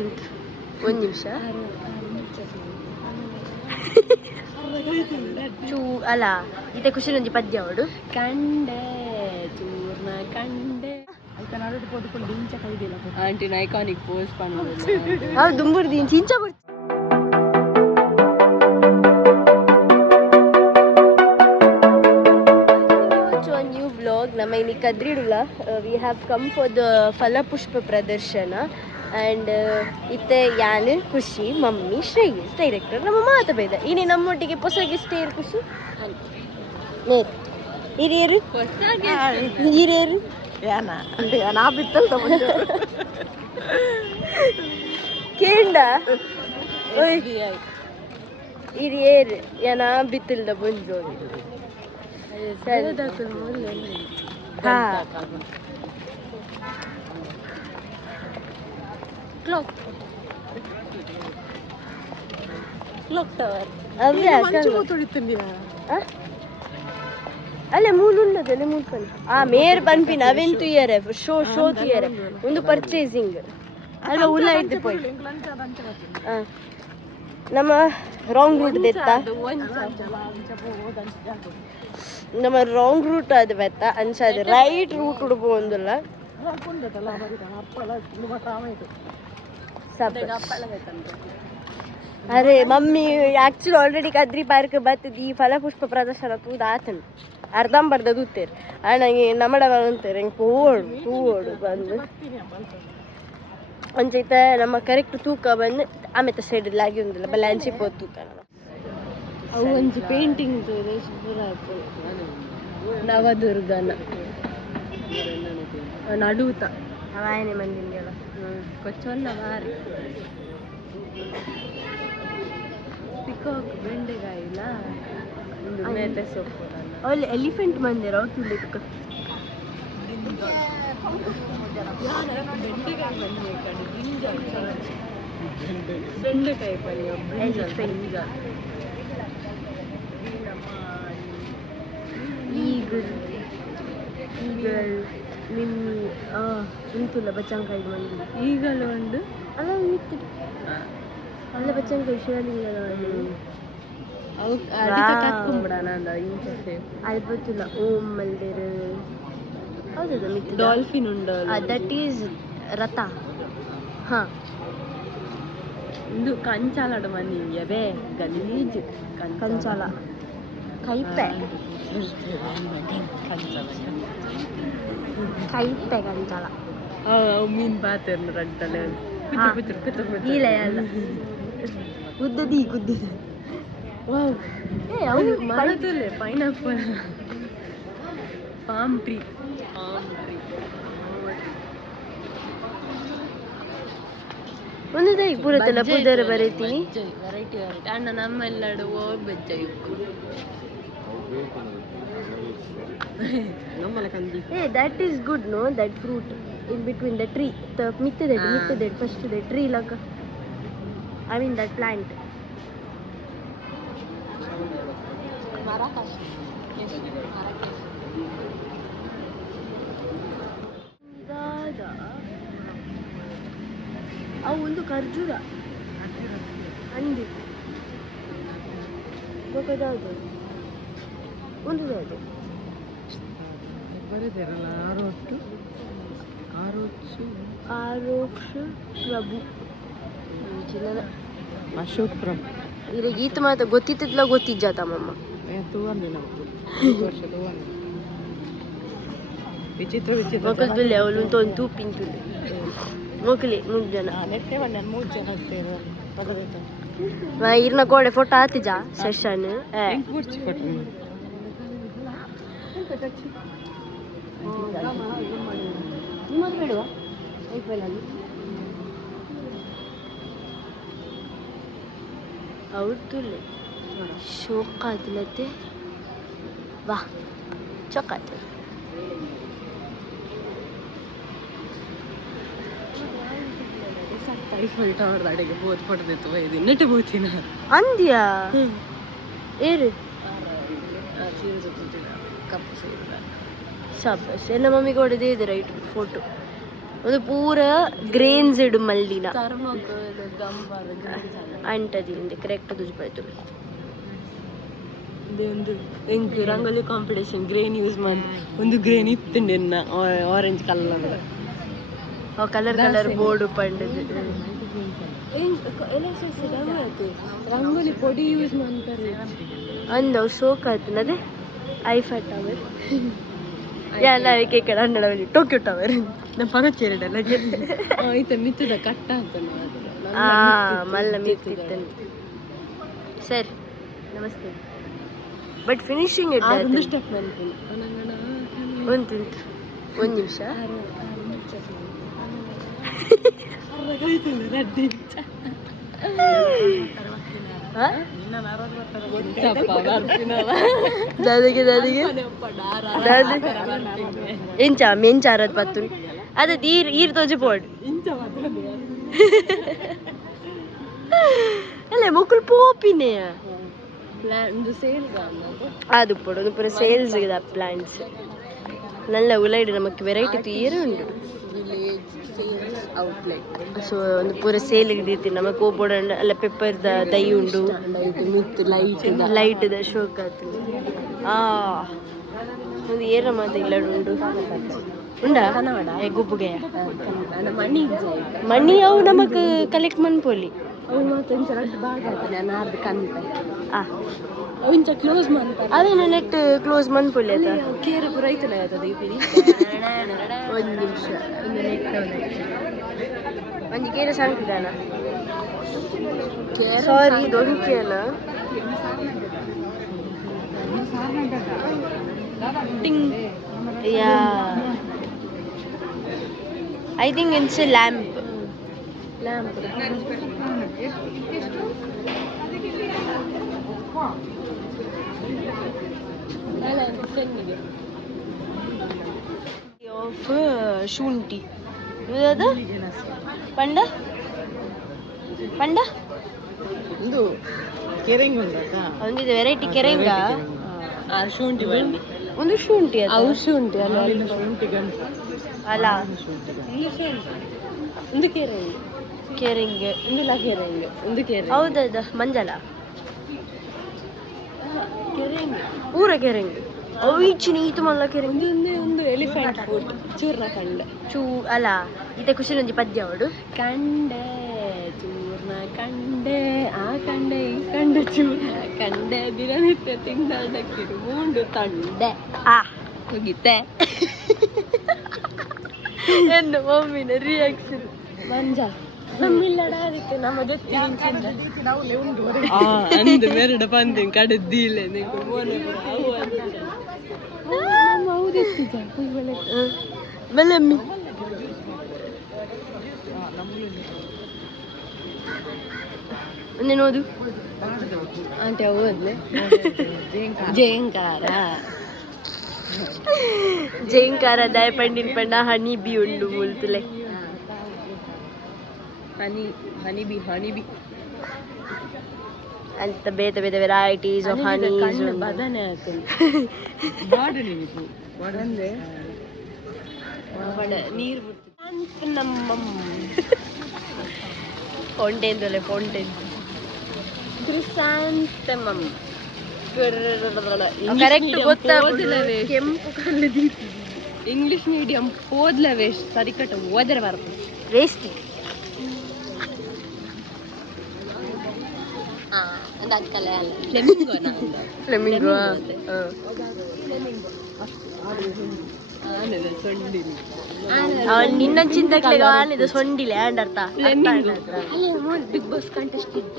ಉಂಟು ಒಂದು ನಿಮಿಷ ಚೂ ಅಲ್ಲ ಇದೇ ಖುಷಿ ನಂಜಿ ಪದ್ಯ ಅವಡು ಕಂಡೆ ಚೂರ್ನ ಕಂಡೆ ಆಂಟಿ ಐಕಾನಿಕ್ ಪೋಸ್ಟ್ ಪಣ್ಣು ಹೌದು ದುಂಬುರ್ದೀನ್ ಚಿಂಚ ಬರ್ತಿ ನ್ಯೂ ವ್ಲಾಗ್ ನಮ್ಮ ಇನ್ನು ಕದ್ರಿಡುಲ್ಲ we have come for the ಫಲಪುಷ್ಪ ಪ್ರದರ್ಶನ ಆ್ಯಂಡ್ ಇತ್ತೆ ಯಾನು ಖುಷಿ ಮಮ್ಮಿ ಶ್ರೇಯಸ್ ಡೈರೆಕ್ಟರ್ ನಮ್ಮ ಮಾತು ಬೇದ ಇನ್ನು ನಮ್ಮೊಟ್ಟಿಗೆ ಹೊಸಗೆ ಸ್ಟೇರ್ ಖುಷಿ ನೇರು ಹಿರಿಯರು ಹಿರಿಯರು ನಾ ಬಿತ್ತಲ್ಲ ಕೇಂಡ ಹಿರಿಯರು ನಾ ಬಿತ್ತಲ್ದ ಬಂದು ಕ್ಲಾಕ್ ಟವರ್ ಅಲ್ಲೇ ಮೂಲುಂಡದಲ್ಲೇ ಮೂಲ್ಪನಿ ಮೇರ್ ಬನ್ಪಿನ ಅವೆನ್ ತುಯ್ಯರೆ ಶೋ ತುಯ್ಯರೆ ಒಂದು ಪರ್ಚೇಸಿಂಗ್ ಅಲ್ಲ ಉಲ್ಲ ಇದ್ದು ಪೋಯ್ ನಮ್ಮ ರಾಂಗ್ ರೂಟ್ ದೆತ್ತ ನಮ್ಮ ರಾಂಗ್ ರೂಟ್ ಅದು ಬೆತ್ತ ಅನ್ಸದು ರೈಟ್ ರೂಟ್ ಉಡುಪು ಒಂದಲ್ಲ ಅರೆ mummy actually already Kadri park ಬತ್ತದ ಈ ಫಲಪುಷ್ಪ ಪ್ರದರ್ಶನ ತೂದ ಆತನು ಅರ್ಧಂಬರ್ಧ ದೂತೇರು ನಂಗೆ ನಮ್ಮಡವ ಅಂತಾರೆ ಹೆಂಗೆ ಹೂವೋಡು ಬಂದು ಒಂಚೈತ ನಮ್ಮ ಕರೆಕ್ಟ್ ತೂಕ ಬಂದು ಆಮೇಲೆ ಸೈಡಲ್ಲಿ ಆಗಿ ಒಂದಿಲ್ಲ ಬಲ್ಲಾಂಚಿ ಪೋದು ತೂಕ ಅವು ಒಂಚಿ ಪೇಂಟಿಂಗ್ ನವದುರ್ಗನ ನಡುವುತ ಅವಾಯನೆ ಮಂದಿಗೆಲ್ಲ ಕೊಚ್ಚೊನ್ನ ಮಾರಿ ಪಿಕಾಕ್ ಬೆಂಡೆಕಾಯಿಲ್ಲ ಒಂದು ಮೇತೆ ಸೊಪ್ಪು ಅಲ್ಲಿ ಎಲಿಫೆಂಟ್ ಮಂದಿರ ತುಳಿಕ ಬೆಂಡೆಕಾಯಿ ಪಲ್ಯ ಈಗಲ್ ನಿಮ್ಮಿ ಇಂತುಲ್ಲ ಬಚ್ಚಂಕಾಯಿ ಮಂದಿ ಈಗಲೂ ಒಂದು ಅಲ್ಲ ಇತ್ತು ಅಲ್ಲ ಬಚ್ಚಂಕಾಯಿ ಶಿವಲಿಂಗದ ಅವು ಕಟ್ಕೊಂಡ್ಬಿಡೋಣ ಅದು ಗೊತ್ತಿಲ್ಲ ಓಂ ಮಲ್ದೇರು ಹೌದಾ ಮಿತ್ತು ಡಾಲ್ಫಿನ್ ಉಂಡು ದಟ್ ಈಸ್ ರಥ ಹಾಂ ಇದು ಕಂಚಾಲಡ ಮಂದಿ ಬೇ ಗಲೀಜು ಕಂಚಾಲ ಕೈಪೆ ಕೈಪೆ ಕಂಚಾಲ ಮೀನು ಪಾತೇರು ರಂಟಲೆ ಇಲ್ಲ ಅಲ್ಲ ಗುದ್ದದಿ ಗುದ್ದದ ಮರದಲ್ಲೇ ಪೈನಾಪಲ್ ಪಾಮ್ ಟ್ರೀ ಒಂದು ದೈ ಪೂರತ್ತಲ್ಲ ಪುದರ ಬರೀತೀನಿ ವೆರೈಟಿ ಅಣ್ಣ ನಮ್ಮೆಲ್ಲಡು ಬಜ್ಜ that is good no that fruit in between the tree the mitte first the tree like I mean that plant maracas yes maracas dada ಅವು ಒಂದು ಖರ್ಜೂರ ಅಂದಿ ಗೊತ್ತಾದ ಒಂದು ಯಾವುದು ಬರೆದಿರಲ್ಲ ಆರೋಕ್ಷ ಪ್ರಭು ಅಶೋಕ್ ಪ್ರಭು ಇರ ಗೀತ ಮಾತ ಗೊತ್ತಿತ್ತಿದ್ಲ ಗೊತ್ತಿಜ್ಜಾತ ಮಮ್ಮ ವಿಚಿತ್ರ ವಿಚಿತ್ರ ಮಕ್ಕಳು ಅವಳು ಒಂದು ತೂಪಿಂತುಲೆ ಮಕ್ಕಳಿ 3 ಜನ ನೆಟ್ಟೆ 3 ಜನ ಇರ್ನ ಕೋಡೆ ಫೋಟೋ ಹಾತಿಜ ಸೆಷನ್ ನಿಮ್ಮದು ಬೇಡುವ ಐಫೈಲಲ್ಲಿ ಅವ್ರದ್ದು ಶೋಕಾದ್ಲತೆ ವಾ ಚೊಕ್ಕಾತ ಐಫಲ್ ಟವರ್ ಅಡೆಗೆ ಹೋದ್ ಪಡೆದಿತ್ತು ಇದು ನೆಟ್ಟೆ ಬೋತಿನ ಅಂದ್ಯಾ ಏರು ಕಪ್ಪು ಶಾಬಾಸ್ ಎಲ್ಲ ಮಮ್ಮಿಗೆ ಹೊಡೆದೇ ಇದೆ ರೈಟ್ ಫೋಟೋ ಒಂದು ಪೂರ ಗ್ರೇನ್ಸ್ ಇಡು ಮಲ್ಲಿನ ಅಂಟದಿಂದ ಕರೆಕ್ಟ್ ತುಜ್ಪಾಯ್ತು ಒಂದು ಎಂಕ್ ರಂಗೋಲಿ ಕಾಂಪಿಟೇಷನ್ ಗ್ರೇನ್ ಯೂಸ್ ಮಾಡಿ ಒಂದು ಗ್ರೇನ್ ಇತ್ತುಂಡೆ orange colour colour colour board ಪಂಡದು ರಂಗೋಲಿ ಪೊಡಿ ಯೂಸ್ ಮಾಡ್ತಾರೆ ಅಂದವು ಶೋಕ್ ಆಯ್ತು ಅದೇ ಐಫರ್ ಟವರ್ ಎಲ್ಲ ಕೇಕಡ ಹನ್ನೆರಡು ಟೋಕ್ಯೋ ಟವರ್ ನಮ್ಮ ಪರಚೇರಡಲ್ಲ ಆಯ್ತು ಮಿತ್ತದ ಕಟ್ಟ ಅಂತ ಮಲ್ಲ ಮಿತ್ತಿತ್ತಂತ ಸರಿ ನಮಸ್ತೆ ಬಟ್ ಫಿನಿಶಿಂಗ್ ಒಂದು ಸ್ಟೆಪ್ ಒಂದು ನಿಮಿಷ దాదికి ఎంచా మెంచారది పత్తుని అదే ఈరు తోచిపోడు ಅಲ್ಲ ಮಕ್ಕಳು ಪೋಪಿನೇ ಅದು ಪೋಡು ಪೂರ ಸೇಲ್ಸ್ ಇದೆ ಪ್ಲಾಂಟ್ಸ್ நல்ல உலைடு நமக்கு வெரைட்டி தீர உண்டு ಸೊ ಒಂದು ಪೂರ ಸೇಲ್ ಹಿಡಿಯುತ್ತೆ ನಮಗೆ ಕೋಬೋಡ ಅಲ್ಲ ಪೆಪ್ಪರ್ ದೈ ಉಂಡು ಲೈಟ್ ದ ಶೋಕ್ ಆಯ್ತು ಒಂದು ಏರ ಮಾತ ಇಲ್ಲ ಉಂಡು ಉಂಡಾ ಗುಬ್ಬುಗೆ ಮಣಿ ಅವು ನಮಕ್ ಕಲೆಕ್ಟ್ ಮನ್ಪೋಲಿ ಅದೇನು ನೆಟ್ ಕ್ಲೋಸ್ ಮನ್ಪೋಲಿ ಅದ ಕೇರ ಪೂರ ಐತಲ್ಲ ಒಂದು ನಿಮಿಷ ಒಂದು ಕೇರ ಸಾಂಗ್ತಿದ್ದಾನ ಸಾರಿ ದೊಡ್ಡ yeah I think it's A lamp of ಶುಂಠಿ ಇದು ಪಂಡ ಪಂಡ ಒಂದು ಕೆರೆಂಗ ಒಂದಿದೆ ವೆರೈಟಿ ಕೆರೆಂಗ ಶುಂಠಿ ಬನ್ನಿ ಒಂದು ಶುಂಠಿ ಅವು ಶುಂಠಿ ಅಲ್ಲ ಅಲ್ಲ ಒಂದು ಕೆರೆಂಗ ಕೆರೆಂಗ್ ಒಂದಿಲ್ಲ ಕೆರೆಂಗ ಒಂದು ಕೆರೆ ಹೌದದ ಮಂಜಲ ಕೆರೆಂಗ ಊರ ಕೆರೆಂಗ್ ಈಚಿನ ಈತು ಮಲ್ಲ ಕೆರೆಂಗ್ ಒಂದು ಎಲಿಫೆಂಟ್ ಫುಡ್ ಚೂರ್ಣ ಕಂಡೆ ಅಲ್ಲ ಈತ ಖುಷಿ ಒಂಜಿ ಪದ್ಯ ಅವಡು ಕಂಡೆ ಚೂರ್ಣ ಕಂಡೆ ಆ ಕಂಡೆ ಈ ಕಂಡೆ ಚೂರ್ಣ ಕಂಡೆ ದಿನನಿತ್ಯ ತಿಂಗಳಕ್ಕಿರು ಮೂಂಡು ತಂಡೆ ಹೋಗಿತ್ತೆ ಎನ್ನು ಮಮ್ಮಿನ ರಿಯಾಕ್ಷನ್ ಮಂಜ ನಮ್ಮಿಲ್ಲಡ ಅದಕ್ಕೆ ನಮ್ಮ ಜೊತೆ ಅಂದು ಮೆರಡ ಪಂದಿ ಕಡದ್ದಿಲ್ಲ ಬೆಲ್ಲಮ್ಮಿ ಒಂದೇನೋದು ಆಂಟಿ ಓದ್ಲೆ ಜಯಂಕಾರ ಜಯಂಕಾರ ದಾಯ ಪಂಡಿನ ಪಂಡ ಹನಿ ಬಿ ಉಂಡು ಮುಲ್ತುಲೆ ಹನಿ ಅಂತ ಬೇತೆ ಬೇತೆ ವೆರೈಟೀಸ್ ಆಫ್ ಹನೀಸ್ ಬದನೆ ನೀರು ನಮ್ಮ ಫೌಂಟೇನ್ ಫೌಂಟೇನ್ ಕ್ರಿಸಾಂತಮಂ ಕರೆಕ್ಟ್ ಗೊತ್ತಾಗೋದಿಲ್ಲ ಕೆಂಪು ಕಲ್ಲದಿ ಇಂಗ್ಲಿಷ್ ಮೀಡಿಯಂ ಓದ್ಲವೇ ಸರಿಕಟ್ಟು ಓದರೆ ಬರ್ತದೆ ವೇಸ್ಟಿ ಫ್ಲೆಮಿಂಗೋ ನಿನ್ನ ಚಿಂತಕ್ಲೆಗ ಆನಿದು ಸೊಂಡಿಲೆ ಅಂಡರ್ಥ ಬಿಗ್ ಬಾಸ್ ಕಂಟೆಸ್ಟೆಂಟ್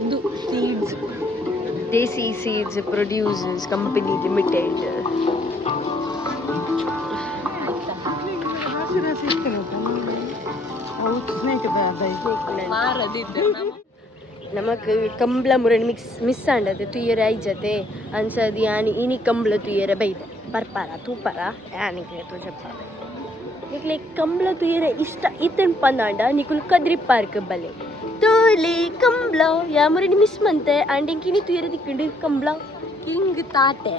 ಇದು ಸೀಡ್ಸ್ ದೇಸಿ ಸೀಡ್ಸ್ ಪ್ರೊಡ್ಯೂಸರ್ಸ್ ಕಂಪನಿ ಲಿಮಿಟೆಡ್ ನಮಕ್ ಕಂಬ್ಳ ಮುರಣಿ ಮಿಸ್ ಆಂಡದೆ ತುಯ್ಯರೆ ಐಜತೆ ಅನ್ಸದಿ ಯಾನಿ ಇನಿ ಕಂಬ್ಳ ತುಯ್ಯರೆ ಬೈದೆ ಬರ್ಪಾರ ತೂಪಾರ ಯಾನಿಗೆ ತುಜಪ್ಪ ನಿಕ್ಲೆ ಕಂಬ್ಳ ತುಯ್ಯರೆ ಇಷ್ಟ ಇತ್ತನ್ ಪಂದಾಂಡ ನಿಕುಲ್ ಕದ್ರಿ ಪಾರ್ಕ್ ಬಲೆ ತೋಲೆ ಕಂಬ್ಳ ಯಾ ಮುರಣಿ ಮಿಸ್ ಮಂತೆ ಆಂಡೆ ಕಿನಿ ತುಯ್ಯರೆ ದಿಕ್ಕಂಡು ಕಂಬ್ಳ ಕಿಂಗ್ ತಾಟೆ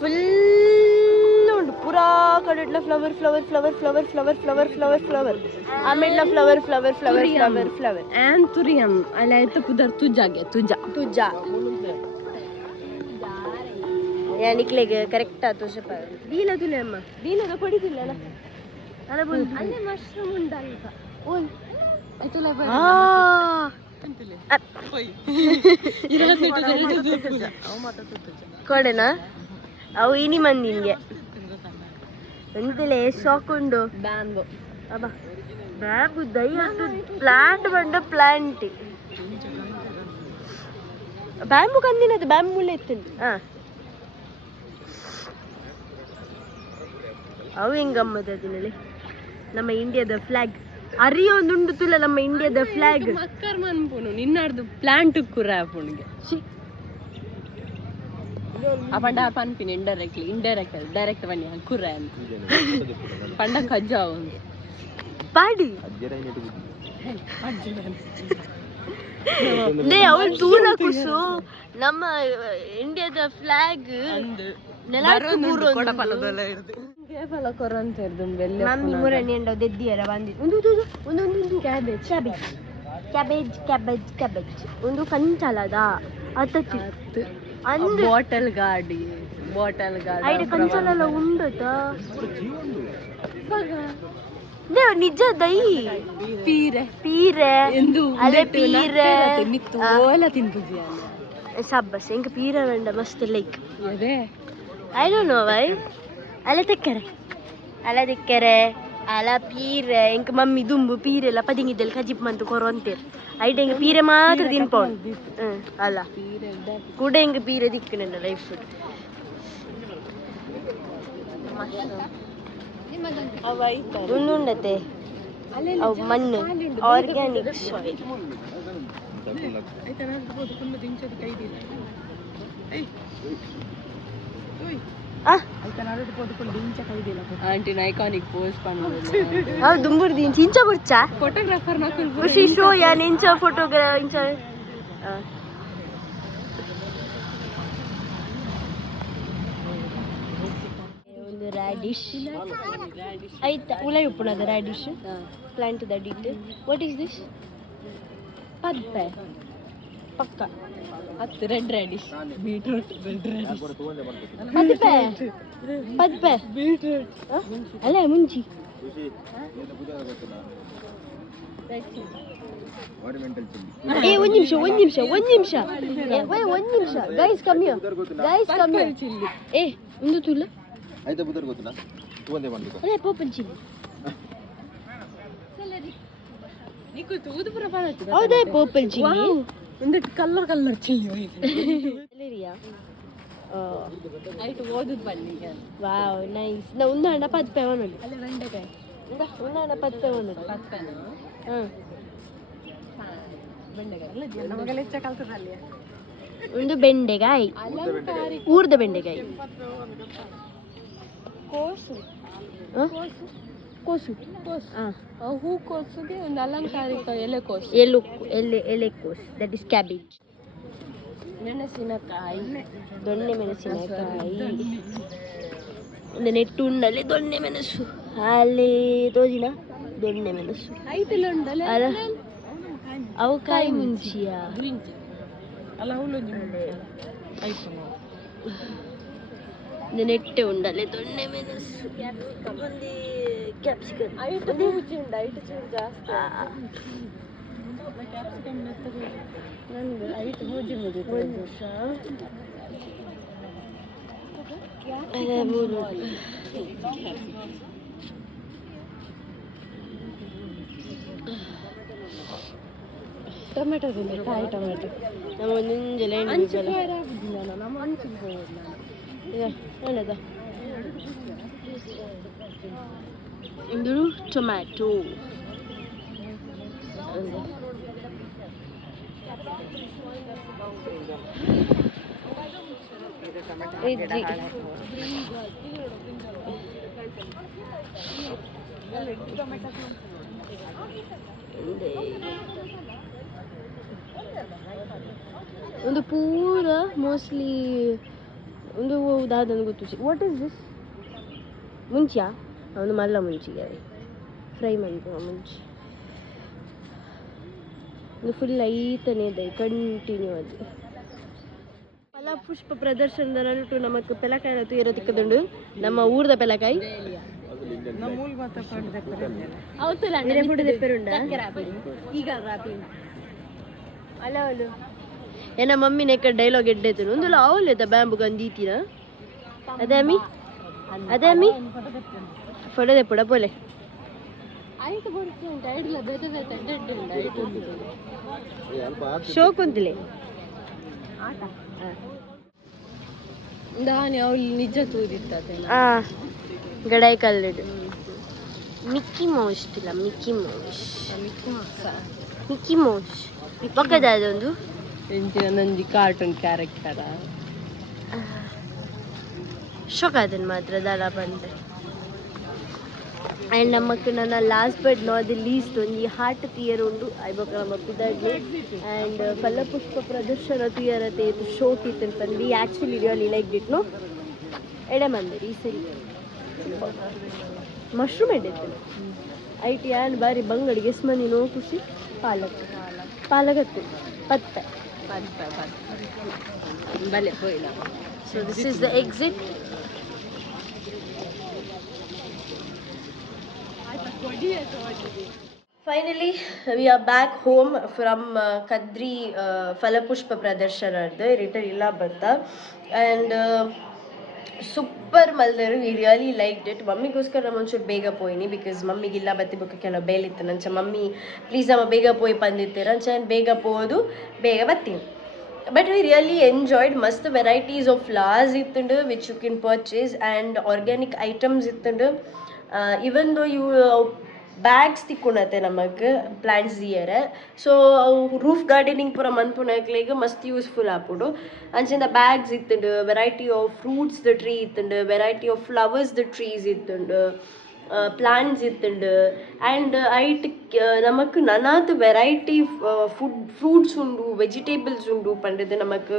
ಫುಲ್ ಉಂಡು ಪೂರಾ ಕಡೆ flower flower flower flower flower flower flower flower ಆಮೇಲೆ flower flower flower flower flower anthurium ಅಲ್ಲ ಆಯ್ತು ಪುದರ್ ತುಜಾಗೆ ತುಜ ತುಜ ಯಾನಿಕ್ಲೆಗೆ ಕರೆಕ್ಟ್ ಆಯ್ತು ಸ್ವಲ್ಪ ದೀಲ ತುಲೆ ಅಮ್ಮ ದೀಲದ ಕೊಡಿದಿಲ್ಲಲ್ಲ ಅಲ್ಲ ಬಂದು ಅಲ್ಲೇ ಮಶ್ರೂಮ್ ಉಂಟಲ್ಲ ಓನ್ ಆಯ್ತು ಕೊಡೆನಾ ಅವು ಇನಿ ಮಂದಿ ಹಿಂಗೆ ಎಂತಲೇ ಶಾಕ್ ಉಂಡು ಬ್ಯಾಂಬೋ ಅಬ್ಬ ಬ್ಯಾಂಬು ದಯ್ಯಟ್ಟು ಪ್ಲಾಂಟ್ ಬಂಡ ಪ್ಲಾಂಟ್ ಬ್ಯಾಂಬು ಕಂದಿನದು ಬ್ಯಾಂಬು ಮುಳ್ಳೆ ಎತ್ತುಂಟು ಅವು ಹೆಂಗ್ ಗಮ್ಮತ್ ಅದಿನಲ್ಲಿ ನಮ್ಮ ಇಂಡಿಯಾದ ಫ್ಲಾಗ್ ಅರಿಯೊಂದುಂಡು ತುಲ್ಲ ನಮ್ಮ ಇಂಡಿಯಾದ ಫ್ಲಾಗ್ ಮಕ್ಕರ್ ಮನ್ಪುನು ನಿನ್ನಾಡ್ದು ಪ್ಲಾಂಟ್ ಕುರ ಪುಣಿಗೆ ಪಂಡ ಪನ್ಪಿನ ಇಂಡೈರೆಕ್ಟ್ ಡೈರೆಕ್ಟ್ ಬನ್ನಿ ಕುರ ಅಂತ ಪಂಡ ಕಜ್ಜ ಒಂದು ಪಾಡಿ ಅವಳು ದೂರ ಕುಸು ನಮ್ಮ ಇಂಡಿಯಾದ ಫ್ಲಾಗ್ ಮಮ್ಮಿ ಮುರಣಿ ಎಂಡ ದೆದ್ದಿಯರ ಒಂದು cabbage cabbage cabbage cabbage cabbage ಒಂದು ಕಂಚಲದ ಅತ್ತತಿ ಅಂದು ಬಾಟಲ್ ಗಾಡಿ ಐದು ಕಂಚಲೆಲ್ಲ ಉಂಡದ ನಿಜ ದೈ ಪೀರೆ ಪೀರೆ ಎಂದು ಅದೇ ಪೀರೆ ಮಿತ್ತು ಓಲ ತಿಂತಿದ್ಯಾ ಸಬ್ಬಸ್ ಎಂಕ ಪೀರೆ ವೆಂಡ ಮಸ್ತ್ ಲೈಕ್ ಅದೇ ಐ ಡೋಂಟ್ ನೋ ವೈ ಅಲ್ಲ ತೆಕ್ಕರೆ ಅಲ್ಲ ಪೀರೆ ಎಂಕ ಮಮ್ಮಿ ದುಂಬು ಪೀರೆ ಎಲ್ಲ ಪದಿಂಗಿದ್ದಲ್ಲಿ ಕಜಿಪ್ ಮಂತು ಕೊರೊಂತೇರು ಐಟ್ ಎಂಗ ಪೀರೆ ಮಾತ್ರ ತಿನ್ಪೌಂಡು ಅಲ್ಲ ಕೂಡ ಎಂಗ ಪೀರೆ ದಿಕ್ಕು ನನ್ನ ಲೈಫ್ ಉಂಡುಂಡತೆ ಅವು ಮಣ್ಣು ಆರ್ಗ್ಯಾನಿಕ್ ಸಾಯಿಲ್ ಆಂಟಿ ಐಕಾನಿಕ್ ಪೋಸ್ಟ್ ಹೌದು ದುಂಬುರ್ದು ಇಂಚ ಬುರ್ಚ ಫೋಟೋಗ್ರಾಫರ್ ಖುಷಿ ಶೋ ಯಾನ್ ಇಂಚ ಫೋಟೋಗ್ರಾಫ್ ಇಂಚ ಒಂದು ರ್ಯಾಡಿಶ್ ಆಯ್ತಾ ಉಲೈ ಉಪ್ಪುಣದ radish plant that it what is this ಪದ್ಪೆ ಪಕ್ಕ ಅದು red radish beetroot red radish ಪದ್ಪೆ ಬೀಟ್ರೂಟ್ ಅಲ್ಲೇ ಮುಂಚಿ ಒಂದ್ ನಿಮಿಷ ಗೈಸ್ ಕಮ್ಮಿ ಏ ಒಂದು ತುಲ್ಲ ಅದೇ ಪೋಪನ್ ಚಿಲ್ಲಿ ಹೌದೇ ಪೋಪಲ್ ಚಿಲ್ಲಿ ಒಂದಿಟ್ಟು ಕಲ್ಲರ್ ಚಿಲ್ಲಿ ಆಯ್ತು ಓದುದು ಬನ್ನಿ ವಾವ್ ನೈಸ್ ನಾ ಉಂದಾಂಡ ಪದ್ಪೆ ಅವನೊಂದು ಅಲ್ಲೇ ಬೆಂಡೆಕಾಯಿ ಉಂದಾಂಡ ಪದ್ಪೆ ಅವನೊಂದು ಬೆಂಡೆಕಾಯಿ ನಮಗೆಲ್ಲ ಹೆಚ್ಚ ಕಲ್ತದಲ್ಲಿ ಒಂದು ಬೆಂಡೆಕಾಯಿ ಊರ್ದ ಬೆಂಡೆಕಾಯಿ ಕೋಸು ಕೋಸು ಹೂಕೋಸುಗೆ ಒಂದು ಅಲಂಕಾರಿಕ ಎಲೆಕೋಸು ಎಲೆಕೋಸು ದಟ್ ಇಸ್ ಕ್ಯಾಬೇಜ್ ಮೆಣಸಿನಕಾಯಿ ದೊಣ್ಣೆ ಮೆಣಸಿನಕಾಯಿ ಒಂದು ನೆಟ್ಟು ಉಂಡಲ್ಲಿ ದೊಣ್ಣೆ ಮೆಣಸು ಅಲ್ಲಿ ತೋಜಿನ ದೊಣ್ಣೆ ಮೆಣಸು ಅಲ್ಲ ಅವಕಾಯಿ ಮುಂಚಿಯ ನೆಟ್ಟೆ ಉಂಡಲ್ಲಿ ದೊಣ್ಣೆ ಮೆಣಸು ಕ್ಯಾಪ್ಸಿಕಮ್ ಟೊಮೆಟೊ ಕಾಯಿ ಟೊಮೆಟೊ ನಮ್ಮ ಒಂದೊಂದೆಲ್ಲ ಇದು ಟೊಮ್ಯಾಟೊ ಒಂದು ಪೂರ ಮೋಸ್ಟ್ಲಿ ಒಂದು ದಾದನ ಗೊತ್ತು. What is this? ಮುಂಚಿಯಾ? ಒಂದು ಮಲ್ಲ ಮುಂಚಿಗೆ ಫ್ರೈ ಮಾಡ್ತೀವಿ ಮುಂಚೆ. ಒಂದು ಫುಲ್ ಐತನೇ ಇದೆ ಕಂಟಿನ್ಯೂ ಅದು. ಫಲಪುಷ್ಪ ಪ್ರದರ್ಶನದ ನಡುಟು ನಮಕ್ ಪೆಲಕಾಯಿ ತೂಯರ ತಿಕ್ಕದುಂಡು. ನಮ್ಮ ಊರ್ದ ಪೆಲಕಾಯಿ ಈಗ ಅಲ್ಲ ಅವಳು ಏನ ಮಮ್ಮಿನ ಎಕ್ಕ ಡೈಲಾಗ್ ಎಡ್ಡೈತು ಒಂದು ಅವಳು ಎತ್ತ ಬ್ಯಾಂಬು ಗಂದೀತಿನ ಅದೇ ಅಮ್ಮಿ ಅದೇ ಅಮ್ಮಿ ಫೋಟೋ ತೆಪ್ಪುಡ ಪೋಲೆ ಶೋಕ್ ಅಂತಿಲೆ ಅವಳು ನಿಜ ತೂರಿರ್ತದೆ ಗಡಾಯಿ ಕಲ್ಲಡು ಮಿಕ್ಕಿ ಮೌಸ್ ತಿಲ್ಲ ಮಿಕ್ಕಿ ಮೌಸ್ ಮಿಕ್ಕಿ ಮೌಸ್ ಪಕ್ಕದ ಅದೊಂದು ನಂಜಿ ಕಾರ್ಟೂನ್ ಕ್ಯಾರೆಕ್ಟರ ಶೋಕ ಅದನ್ನು ಮಾತ್ರ ದಾಲ ಬಂದೆ. ಆ್ಯಂಡ್ ನಮ್ಮಕ್ಕೆ ನನ್ನ last but not the list ಒಂದು ಹಾರ್ಟ್ ತೀಯರ್ ಉಂಡು ಐಬಕ್ಕ ನಮ್ಮ ಪಿದಾಡ್ಲಿ ಆ್ಯಂಡ್ ಫಲಪುಷ್ಪ ಪ್ರದರ್ಶನ ತೀಯರತೆ ಇದು ಶೋಕ್ ಇತ್ತು ತಂದು ಆ್ಯಕ್ಚುಲಿ ರಿಯಲಿ ಲೈಕ್ ಇಟ್ ನೋ ಎಡೆ ಮಂದಿರಿ ಈ ಸರಿ ಮಶ್ರೂಮ್ ಎಡ್ಡಿತ್ತು ಐಟಿ ಆ್ಯಂಡ್ ಬಾರಿ ಬಂಗಡಿಗೆ ಎಸ್ ಮಂದಿ ನೋ ಖುಷಿ ಪಾಲಕತ್ತು ಪತ್ತೆ ಬಲೆ ಹೋಯ್ಲ. So this is the exit. Finally, we are back home from Kadri Falapushpa Pradarshana. Return illa banta and super maldaru. We really liked it. Mummy goskar namonchu bega poyini because mummy illa batti book kela belittu nancha mummy please ama bega poi panditira nancha bega podu bega battini. But we really enjoyed mast varieties of flowers ittundu which you can purchase and organic items ittundu. Even though you bags ತಿಕ್ಕೊಂಡತ್ತೆ ನಮಗೆ plants ದಿಯರೆ so roof gardening ಪೂರ ಮನ್ಪುನಕ್ಲೆಗ್ ಮಸ್ತ್ useful ಆಪುಡು ಅಂಚಿಂದ bags ಇತ್ತುಂಡು variety of fruits the tree ಇತ್ತುಂಡು variety of flowers the trees ಇತ್ತುಂಡು ಪ್ಲಾಂಟ್ಸ್ ಇತ್ತುಂಡು ಆ್ಯಂಡ್ ಐಟ್ ನಮಕ್ ನನಾತ್ ವೆರೈಟಿ ಫ್ರೂಟ್ಸ್ ಉಂಡು ವೆಜಿಟೇಬಲ್ಸ್ ಉಂಡು ಪಂಡದು ನಮಕ್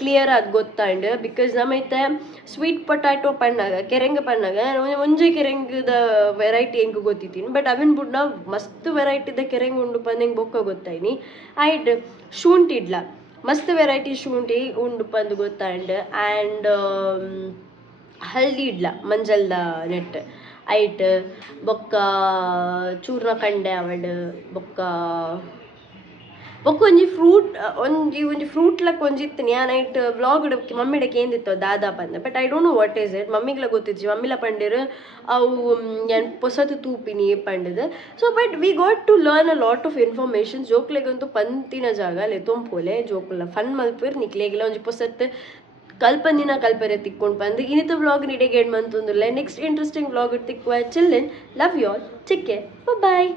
ಕ್ಲಿಯರ್ ಆಗಿ ಗೊತ್ತಾಂಡ್ ಬಿಕಾಸ್ ನಮೈತೆ ಸ್ವೀಟ್ ಪೊಟ್ಯಾಟೊ ಪಣ್ಣಾಗ ಕೆರೆಂಗ ಪಣ್ಣಾಗ ಒಂಜೆ ಕೆರೆಂಗದ ವೆರೈಟಿ ಹೆಂಗೆ ಗೊತ್ತಿತ್ತೀನಿ ಬಟ್ ಅವನ್ ಬುಡ್ನ ಮಸ್ತ್ ವೆರೈಟಿದ ಕೆರೆಂಗ್ ಉಂಡು ಪಂದ್ ಬೊಕ್ಕ ಗೊತ್ತಾಯ್ನಿ ಆಯ್ಟ್ ಶುಂಠಿ ಇಡ್ಲ ಮಸ್ತ್ ವೆರೈಟಿ ಶುಂಠಿ ಉಂಡು ಪಂದು ಗೊತ್ತಾಂಡ್ ಆ್ಯಂಡ್ ಹಲ್ದಿ ಇಡ್ಲ ಮಂಜಲ್ದ ನೆಟ್ ಐಟ್ ಬೊಕ್ಕ ಚೂರ್ನ ಕಂಡೆ ಅವಡ್ ಬೊಕ್ಕ ಬೊಕ್ಕ ಒಂಜಿ ಫ್ರೂಟ್ ಒಂಜಿ ಫ್ರೂಟ್ಲಕ್ ಒಂಜಿತ್ತು ನ್ಯಾನ್ ಐಟ್ ವ್ಲಾಗ್ ಮಮ್ಮಿಡಕ್ಕೆ ಏನಿತ್ತು ದಾದಾ ಪಂದ but I don't know what is it ಮಮ್ಮಿಗ್ಲ ಗೊತ್ತಿತ್ತು ಮಮ್ಮಿಲ ಪಂಡಿರು ಅವು ಏನು ಪೊಸತು ತೂಪಿನಿ ಪಂಡದು so but we got to learn a lot of information ಜೋಕ್ಲೆಗಂತೂ ಪಂತಿನ ಜಾಗ ಅಲ್ಲೇ ತೊಂಪೋಲೆ ಜೋಕುಲ ಫನ್ ಮಲ್ಪೇರ್ ನಿಕ್ಲೆಗಿಲ್ಲ ಒಂಜಿ ಪೊಸತ್ತು ಕಲ್ಪನಿನ ಕಲ್ಪರೆ ತಿಕ್ಕೊಂಡು ಬಂದು ಇನ್ನಿತ ವ್ಲಾಗ್ ನಿಡೆಗೆ ಮಂತಂದಿಲ್ಲ ನೆಕ್ಸ್ಟ್ ಇಂಟ್ರೆಸ್ಟಿಂಗ್ ವ್ಲಾಗ್ ತಿಕ್ಕುವ ಚಿಲ್ಲೆನ್ love you all take care bye.